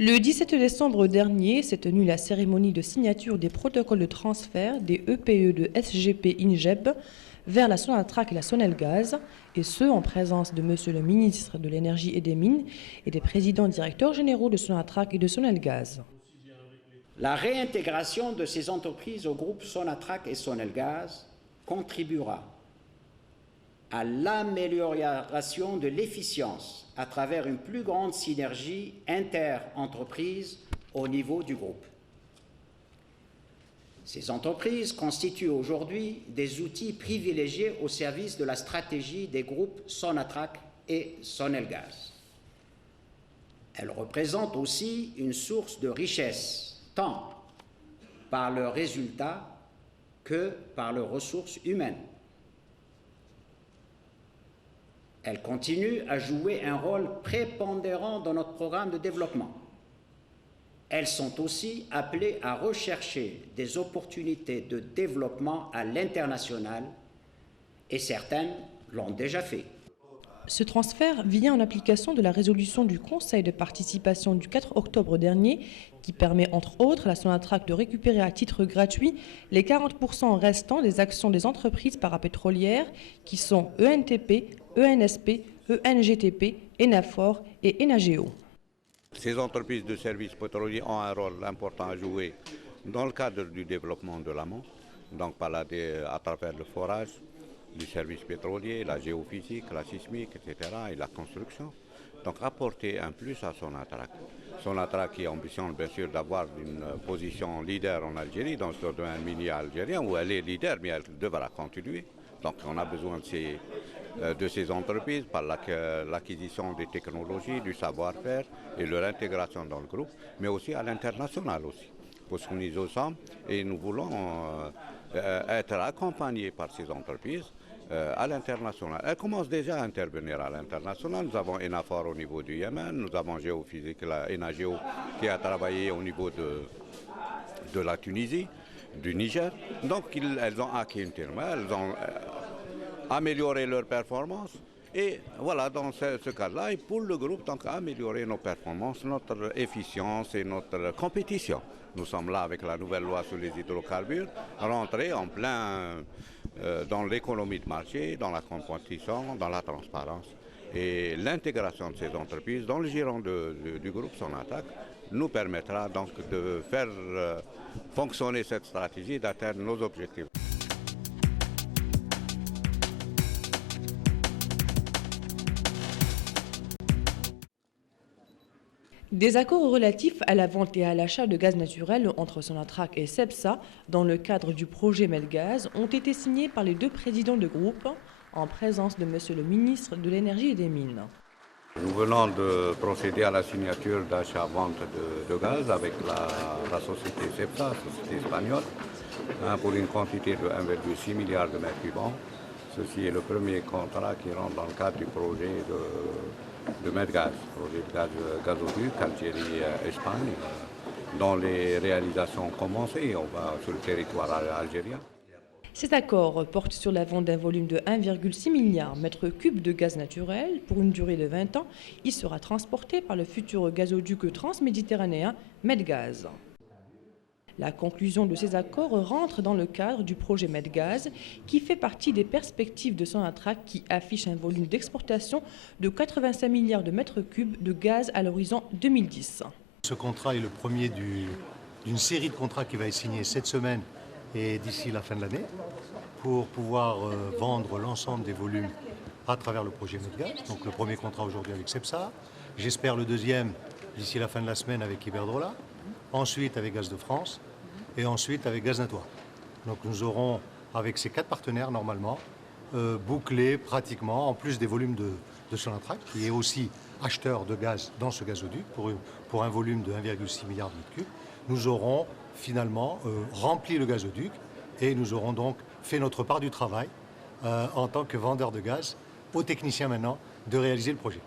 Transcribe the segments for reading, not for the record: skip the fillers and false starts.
Le 17 décembre dernier s'est tenue la cérémonie de signature des protocoles de transfert des EPE de SGP INGEB vers la Sonatrach et la Sonelgaz, et ce en présence de Monsieur le ministre de l'Énergie et des Mines et des présidents directeurs généraux de Sonatrach et de Sonelgaz. La réintégration de ces entreprises au groupe Sonatrach et Sonelgaz contribuera à l'amélioration de l'efficience à travers une plus grande synergie inter-entreprises au niveau du groupe. Ces entreprises constituent aujourd'hui des outils privilégiés au service de la stratégie des groupes Sonatrach et Sonelgaz. Elles représentent aussi une source de richesse, tant par leurs résultats que par leurs ressources humaines. Elles continuent à jouer un rôle prépondérant dans notre programme de développement. Elles sont aussi appelées à rechercher des opportunités de développement à l'international et certaines l'ont déjà fait. Ce transfert vient en application de la résolution du Conseil de participation du 4 octobre dernier qui permet entre autres à la Sonatrach de récupérer à titre gratuit les 40% restants des actions des entreprises parapétrolières qui sont ENTP, ENSP, ENGTP, ENAFOR et ENAGEO. Ces entreprises de services pétroliers ont un rôle important à jouer dans le cadre du développement de l'amont, donc à travers le forage, du service pétrolier, la géophysique, la sismique, etc. et la construction. Donc apporter un plus à Sonatrach. Sonatrach qui ambitionne bien sûr d'avoir une position leader en Algérie, dans ce domaine minier algérien, où elle est leader, mais elle devra continuer. Donc on a besoin de ces entreprises par l'acquisition des technologies, du savoir-faire et leur intégration dans le groupe, mais aussi à l'international aussi. Parce que nous sommes et nous voulons être accompagnés par ces entreprises à l'international. Elles commencent déjà à intervenir à l'international. Nous avons ENAFOR au niveau du Yémen, nous avons Géophysique, la ENAGEO qui a travaillé au niveau de la Tunisie, du Niger. Donc elles ont acquis une firme, elles ont amélioré leurs performances. Et voilà, dans ce cas-là, et pour le groupe, donc améliorer nos performances, notre efficience et notre compétition. Nous sommes là avec la nouvelle loi sur les hydrocarbures, rentrer en plein dans l'économie de marché, dans la compétition, dans la transparence. Et l'intégration de ces entreprises dans le giron du groupe Sonatrach nous permettra donc de faire fonctionner cette stratégie, d'atteindre nos objectifs. Des accords relatifs à la vente et à l'achat de gaz naturel entre Sonatrach et CEPSA dans le cadre du projet Medgaz ont été signés par les deux présidents de groupe en présence de Monsieur le ministre de l'Énergie et des Mines. Nous venons de procéder à la signature d'achat-vente de gaz avec la société CEPSA, société espagnole, pour une quantité de 1,6 milliard de mètres cubes. Ceci est le premier contrat qui rentre dans le cadre du projet de Medgaz, projet de gazoduc Algérie-Espagne, dont les réalisations ont commencé sur le territoire algérien. Cet accord porte sur la vente d'un volume de 1,6 milliard de mètres cubes de gaz naturel pour une durée de 20 ans. Il sera transporté par le futur gazoduc transméditerranéen Medgaz. La conclusion de ces accords rentre dans le cadre du projet Medgaz qui fait partie des perspectives de Sonatrach qui affiche un volume d'exportation de 85 milliards de mètres cubes de gaz à l'horizon 2010. Ce contrat est le premier d'une série de contrats qui va être signé cette semaine et d'ici la fin de l'année pour pouvoir vendre l'ensemble des volumes à travers le projet Medgaz. Donc le premier contrat aujourd'hui avec CEPSA, j'espère le deuxième d'ici la fin de la semaine avec Iberdrola, ensuite avec Gaz de France et ensuite avec Gaz Natural. Donc nous aurons avec ces 4 partenaires normalement bouclé pratiquement, en plus des volumes de Sonatrach, qui est aussi acheteur de gaz dans ce gazoduc pour un volume de 1,6 milliard de mètres cubes, nous aurons finalement rempli le gazoduc et nous aurons donc fait notre part du travail en tant que vendeur de gaz aux techniciens maintenant de réaliser le projet.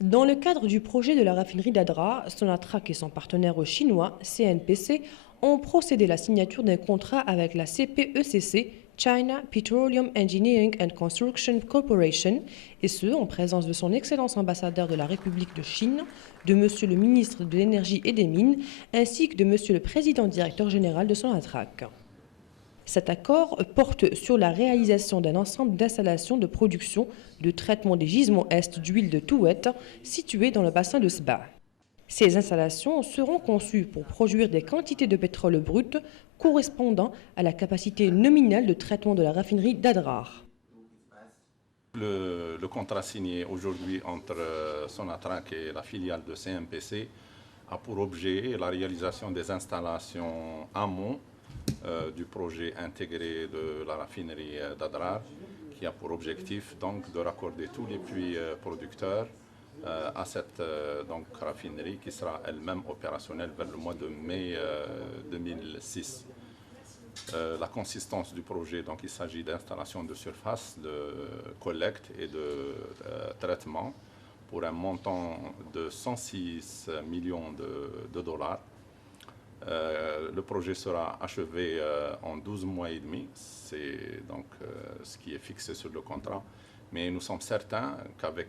Dans le cadre du projet de la raffinerie d'Adra, Sonatrach et son partenaire chinois CNPC ont procédé à la signature d'un contrat avec la CPECC China Petroleum Engineering and Construction Corporation, et ce, en présence de son Excellence ambassadeur de la République de Chine, de Monsieur le ministre de l'Énergie et des Mines, ainsi que de Monsieur le président directeur général de Sonatrach. Cet accord porte sur la réalisation d'un ensemble d'installations de production de traitement des gisements est d'huile de Touet situés dans le bassin de Sba. Ces installations seront conçues pour produire des quantités de pétrole brut correspondant à la capacité nominale de traitement de la raffinerie d'Adrar. Le contrat signé aujourd'hui entre Sonatrach et la filiale de CMPC a pour objet la réalisation des installations amont du projet intégré de la raffinerie d'Adrar, qui a pour objectif donc de raccorder tous les puits producteurs à cette raffinerie qui sera elle-même opérationnelle vers le mois de mai 2006. La consistance du projet, donc il s'agit d'installations de surface, de collecte et de traitement pour un montant de 106 millions de dollars. Le projet sera achevé en 12 mois et demi, c'est donc ce qui est fixé sur le contrat. Mais nous sommes certains qu'avec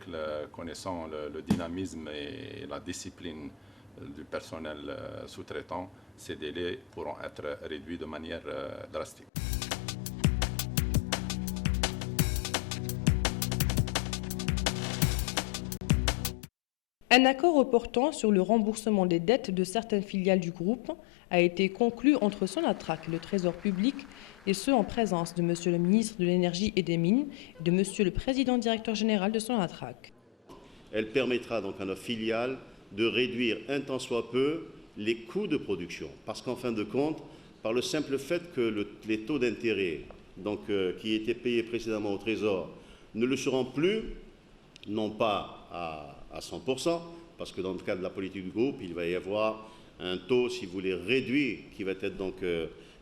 connaissant le dynamisme et la discipline du personnel sous-traitant, ces délais pourront être réduits de manière drastique. Un accord portant sur le remboursement des dettes de certaines filiales du groupe a été conclu entre Sonatrach et le Trésor public, et ce en présence de Monsieur le ministre de l'Énergie et des Mines et de Monsieur le président directeur général de Sonatrach. Elle permettra donc à nos filiales de réduire un tant soit peu les coûts de production. Parce qu'en fin de compte, par le simple fait que les taux d'intérêt qui étaient payés précédemment au Trésor ne le seront plus, non pas à 100%, parce que dans le cadre de la politique du groupe, il va y avoir un taux, si vous voulez, réduit, qui va être donc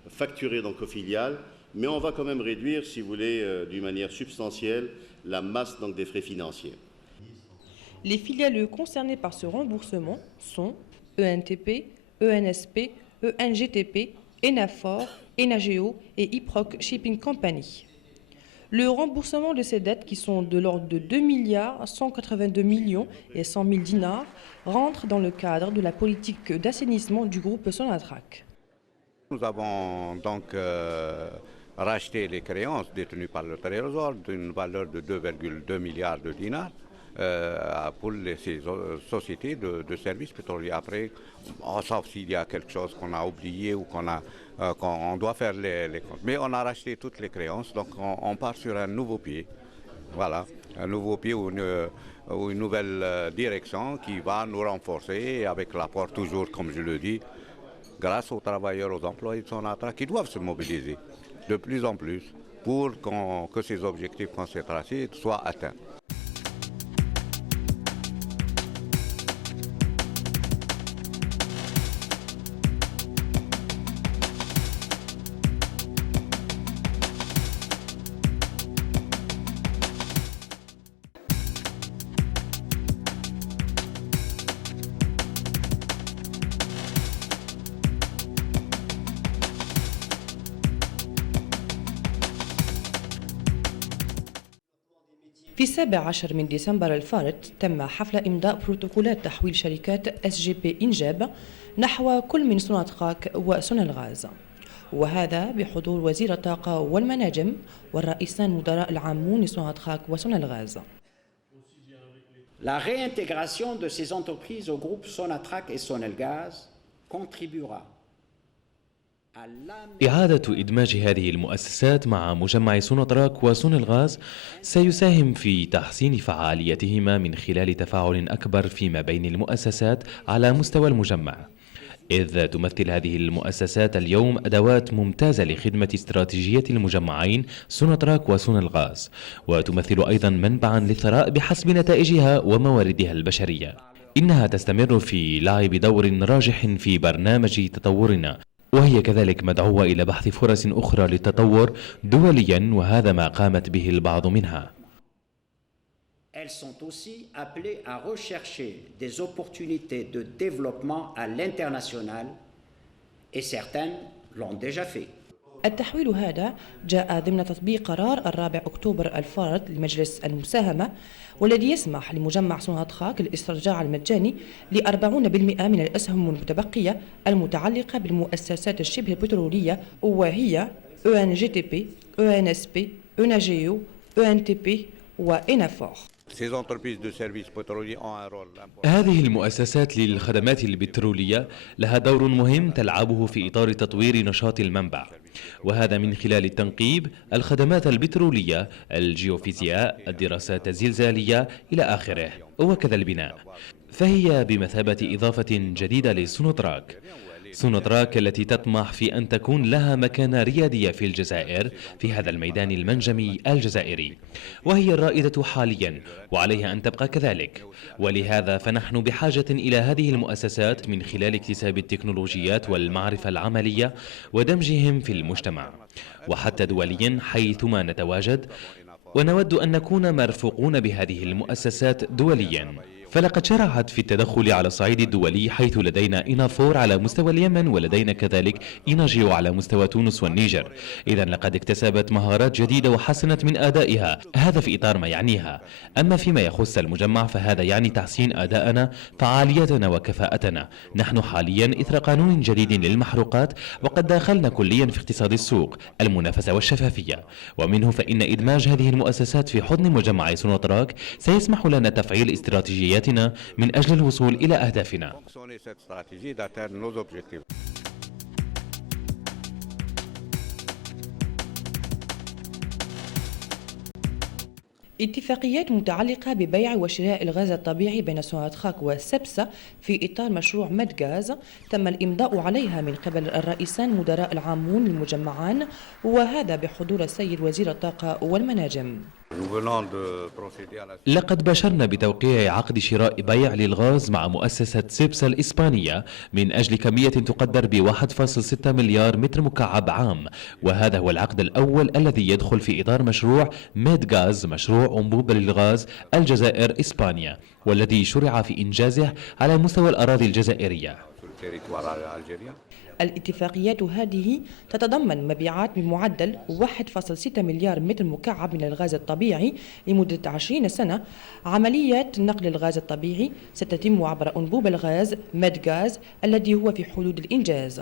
facturé donc aux filiales, mais on va quand même réduire, si vous voulez, d'une manière substantielle, la masse donc des frais financiers. Les filiales concernées par ce remboursement sont ENTP, ENSP, ENGTP, Enafor, Enageo et Iproc Shipping Company. Le remboursement de ces dettes, qui sont de l'ordre de 2 milliards 182 millions et 100 000 dinars, rentre dans le cadre de la politique d'assainissement du groupe Sonatrach. Nous avons donc racheté les créances détenues par le Trésor d'une valeur de 2,2 milliards de dinars pour ces sociétés de services pétroliers. Après, sauf s'il y a quelque chose qu'on a oublié ou qu'on doit faire les comptes. Mais on a racheté toutes les créances, donc on part sur un nouveau pied. Voilà, un nouveau pied ou une nouvelle direction qui va nous renforcer avec l'apport toujours, comme je le dis, grâce aux travailleurs, aux employés de Sonatrach qui doivent se mobiliser de plus en plus pour que ces objectifs qu'on s'est tracés soient atteints. في 17 من ديسمبر الفارط تم حفل إمضاء بروتوكولات تحويل شركات SGP إنجاب نحو كل من سوناتراك وسونالغاز، وهذا بحضور وزير الطاقة والمناجم والرئيسان مدراء العامون لسوناتراك وسونالغاز. La réintégration de ces entreprises au groupe Sonatrach et Sonelgaz contribuera إعادة إدماج هذه المؤسسات مع مجمع سوناتراك وسونالغاز سيساهم في تحسين فعاليتهما من خلال تفاعل أكبر فيما بين المؤسسات على مستوى المجمع، إذ تمثل هذه المؤسسات اليوم أدوات ممتازة لخدمة استراتيجية المجمعين سوناتراك وسونالغاز، وتمثل أيضا منبعا للثراء بحسب نتائجها ومواردها البشرية. إنها تستمر في لعب دور راجح في برنامج تطورنا، وهي كذلك مدعوة إلى بحث فرص أخرى للتطور دوليا، وهذا ما قامت به البعض منها. Elles sont aussi appelées à rechercher des opportunités de développement à l'international et certaines l'ont déjà fait. التحويل هذا جاء ضمن تطبيق قرار 4 أكتوبر الفارض لمجلس المساهمة، والذي يسمح لمجمع سوناتراك الاسترجاع المجاني ل40% من الأسهم المتبقية المتعلقة بالمؤسسات الشبه البترولية، وهي ENGTP، ENSP، ENAGEO، ENTP وإنافور. هذه المؤسسات للخدمات البترولية لها دور مهم تلعبه في إطار تطوير نشاط المنبع، وهذا من خلال التنقيب، الخدمات البترولية، الجيوفيزياء، الدراسات الزلزالية إلى آخره، وكذا البناء. فهي بمثابة إضافة جديدة لسوناتراك. سوناتراك التي تطمح في أن تكون لها مكانة ريادية في الجزائر في هذا الميدان المنجمي الجزائري، وهي الرائدة حاليا وعليها أن تبقى كذلك. ولهذا فنحن بحاجة إلى هذه المؤسسات من خلال اكتساب التكنولوجيات والمعرفة العملية ودمجهم في المجتمع، وحتى دوليا حيثما نتواجد، ونود أن نكون مرفوقون بهذه المؤسسات دوليا. فلقد شرعت في التدخل على الصعيد الدولي، حيث لدينا إنافور على مستوى اليمن، ولدينا كذلك إيناجيو على مستوى تونس والنيجر. إذا لقد اكتسبت مهارات جديدة وحسنت من أدائها، هذا في إطار ما يعنيها. أما فيما يخص المجمع فهذا يعني تحسين أدائنا، فعاليتنا وكفاءتنا. نحن حاليا إثر قانون جديد للمحروقات، وقد داخلنا كليا في اقتصاد السوق، المنافسة والشفافية، ومنه فإن إدماج هذه المؤسسات في حضن مجمع سوناتراك سيسمح لنا تفعيل استراتيجيات من أجل الوصول إلى أهدافنا. اتفاقيات متعلقة ببيع وشراء الغاز الطبيعي بين سوناتراك وسبسا في إطار مشروع مدغاز تم الإمضاء عليها من قبل الرئيسان مدراء العامون للمجمعان، وهذا بحضور السيد وزير الطاقة والمناجم. لقد باشرنا بتوقيع عقد شراء بيع للغاز مع مؤسسة سبسا الإسبانية من أجل كمية تقدر ب1.6 مليار متر مكعب عام، وهذا هو العقد الأول الذي يدخل في إطار مشروع ميدغاز، مشروع أنبوب للغاز الجزائر إسبانيا، والذي شرع في إنجازه على مستوى الأراضي الجزائرية. الاتفاقيات هذه تتضمن مبيعات بمعدل 1.6 مليار متر مكعب من الغاز الطبيعي لمدة 20 سنة. عمليات نقل الغاز الطبيعي ستتم عبر أنبوب الغاز مدغاز الذي هو في حدود الإنجاز.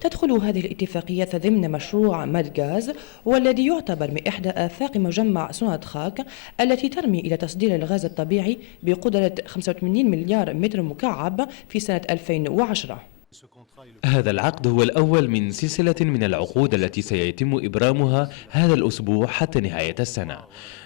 تدخل هذه الاتفاقيات ضمن مشروع مدغاز، والذي يعتبر من إحدى آفاق مجمع سوناتراك التي ترمي إلى تصدير الغاز الطبيعي بقدرة 85 مليار متر مكعب في سنة 2010. هذا العقد هو الأول من سلسلة من العقود التي سيتم إبرامها هذا الأسبوع حتى نهاية السنة،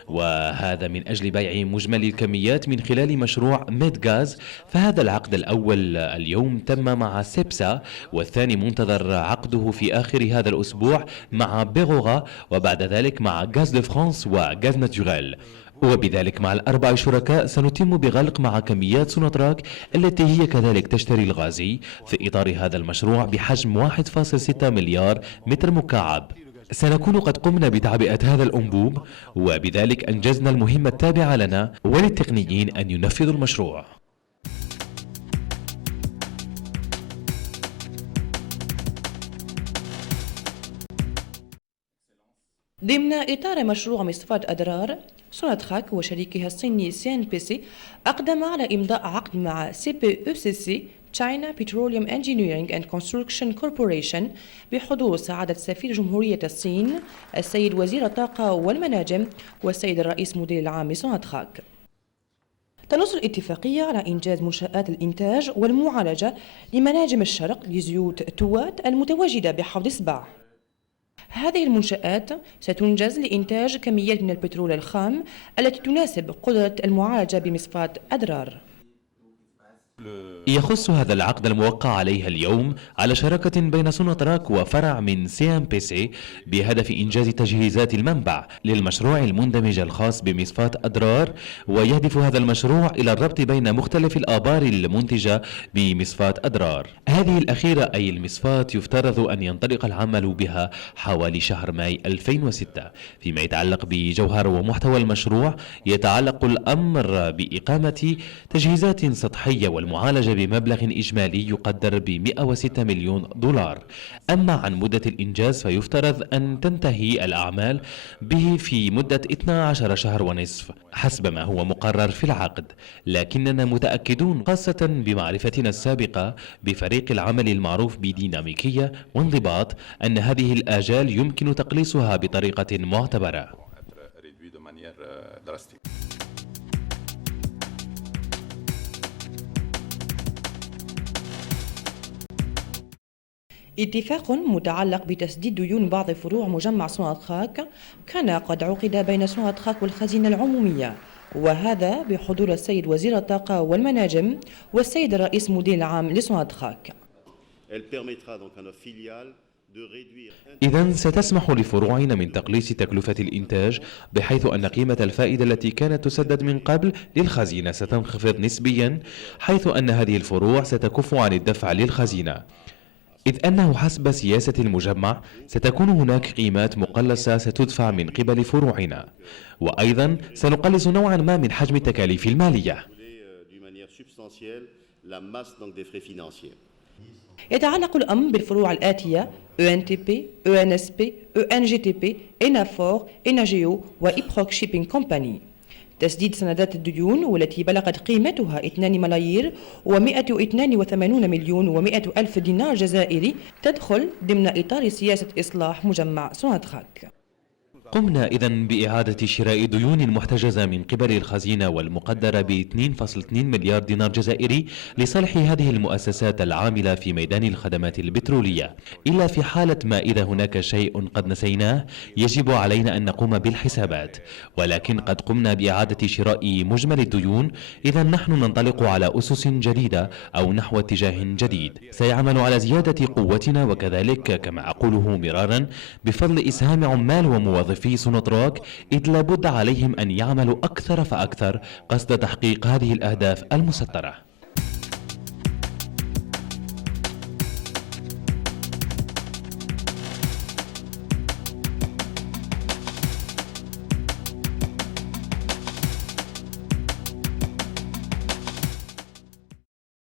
وهذا من أجل بيع مجمل الكميات من خلال مشروع ميدغاز. فهذا العقد الأول اليوم تم مع سبسا، والثاني منتظر عقده في آخر هذا الأسبوع مع بيغوغا، وبعد ذلك مع غاز دو فرانس وغاز ناتوريل. وبذلك مع الأربع شركاء سنتم بغلق مع كميات سوناتراك التي هي كذلك تشتري الغاز في إطار هذا المشروع بحجم 1.6 مليار متر مكعب. سنكون قد قمنا بتعبئة هذا الأنبوب، وبذلك أنجزنا المهمة التابعة لنا وللتقنيين أن ينفذوا المشروع. ضمن إطار مشروع مصفاة أدرار، سوناتراك وشريكها الصيني CNPC أقدم على إمضاء عقد مع CPECC China Petroleum Engineering and Construction Corporation بحضور سعادة سفير جمهورية الصين السيد وزير الطاقة والمناجم والسيد الرئيس مدير العام لسوناتراك. تنص الاتفاقية على إنجاز منشآت الإنتاج والمعالجة لمناجم الشرق لزيوت توات المتواجدة بحوض سبع. هذه المنشآت ستنجز لإنتاج كميات من البترول الخام التي تناسب قدرة المعالجة بمصفاة أدرار. يخص هذا العقد الموقع عليها اليوم على شراكة بين سوناتراك وفرع من CNPC بهدف إنجاز تجهيزات المنبع للمشروع المندمج الخاص بمصفاة أدرار، ويهدف هذا المشروع إلى الربط بين مختلف الآبار المنتجة بمصفاة أدرار. هذه الأخيرة أي المصفاة يفترض أن ينطلق العمل بها حوالي شهر ماي 2006. فيما يتعلق بجوهر ومحتوى المشروع، يتعلق الأمر بإقامة تجهيزات سطحية والمعالجة المعالجة بمبلغ إجمالي يقدر ب 106 مليون دولار. أما عن مدة الإنجاز فيفترض أن تنتهي الأعمال به في مدة 12 شهر ونصف حسب ما هو مقرر في العقد، لكننا متأكدون خاصة بمعرفتنا السابقة بفريق العمل المعروف بديناميكية وانضباط أن هذه الآجال يمكن تقليصها بطريقة معتبرة. اتفاق متعلق بتسديد ديون بعض فروع مجمع سوناتراك كان قد عقد بين سوناتراك والخزينة العمومية، وهذا بحضور السيد وزير الطاقة والمناجم والسيد الرئيس مدير العام لسوناتراك. إذن ستسمح لفروعنا من تقليص تكلفة الإنتاج، بحيث أن قيمة الفائدة التي كانت تسدد من قبل للخزينة ستنخفض نسبيا، حيث أن هذه الفروع ستكف عن الدفع للخزينة، إذ أنه حسب سياسة المجمع ستكون هناك قيمات مقلصة ستدفع من قبل فروعنا، وأيضا سنقلص نوعا ما من حجم التكاليف المالية. يتعلق الأمر بالفروع الآتية: ENTP, ENSP, ENGTP, ENAFOR, ENAGEO وإبروك شيبينج كومباني. تسديد سندات الديون والتي بلغت قيمتها 2 ملايير و182 مليون و100 ألف دينار جزائري تدخل ضمن إطار سياسة إصلاح مجمع سوناتراك. قمنا إذن بإعادة شراء ديون محتجزة من قبل الخزينة والمقدرة ب 2.2 مليار دينار جزائري لصالح هذه المؤسسات العاملة في ميدان الخدمات البترولية، إلا في حالة ما إذا هناك شيء قد نسيناه يجب علينا أن نقوم بالحسابات، ولكن قد قمنا بإعادة شراء مجمل الديون. إذا نحن ننطلق على أسس جديدة أو نحو اتجاه جديد سيعمل على زيادة قوتنا، وكذلك كما أقوله مرارا بفضل إسهام عمال وموظفين في سوناتراك، إذ لابد عليهم أن يعملوا أكثر فأكثر قصد تحقيق هذه الأهداف المسطرة.